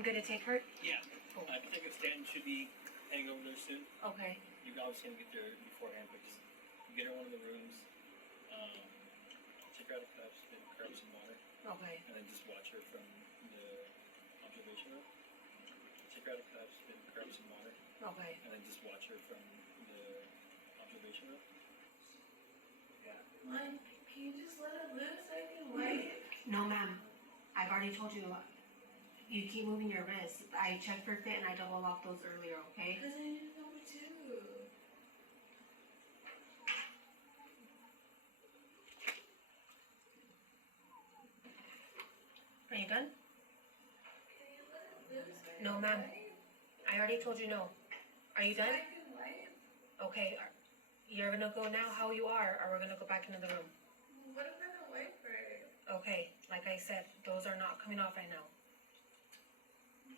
I'm gonna take her? Yeah. Cool. I think if Stanton should be heading over there soon. Okay. You're obviously gonna get there beforehand, but just get her one of the rooms, take her out of cuffs, maybe grab some water, Okay. and then just watch her from the observation room. Take her out of cuffs, maybe grab some water, Okay. and then just watch her from the observation room. Yeah. Mom, can you just let it live so I can wait? No, ma'am. I've already told you. You keep moving your wrists. I checked for fit and I double locked those earlier, okay? Because I need number 2. Are you done? Can you let it live so I No, can ma'am. wait? I already told you no. Are you So done? I can wait? Okay. You're gonna go now how you are, or we're gonna go back into the room. What if I don't wait for it? Okay. Like I said, those are not coming off right now.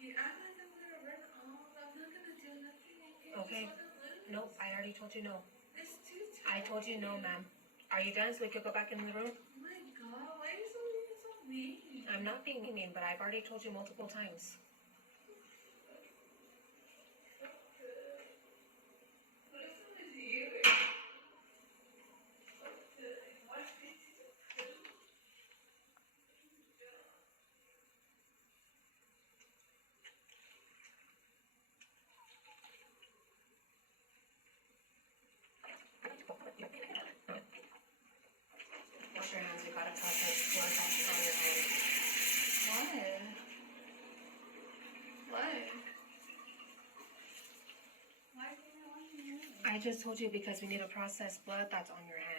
You act like I'm gonna run off. I'm not gonna do nothing. Can you Okay. just let it live? Nope. I already told you no. It's too I tight. told you no, ma'am. Are you done so we could go back into the room? Oh my god, why are you so mean? I'm not being mean, but I've already told you multiple times. Listen to you. Wash your hands. We gotta process blood that's on your hand. Why? Why? Why can't I wash my hands? I just told you because we need to process blood that's on your hand.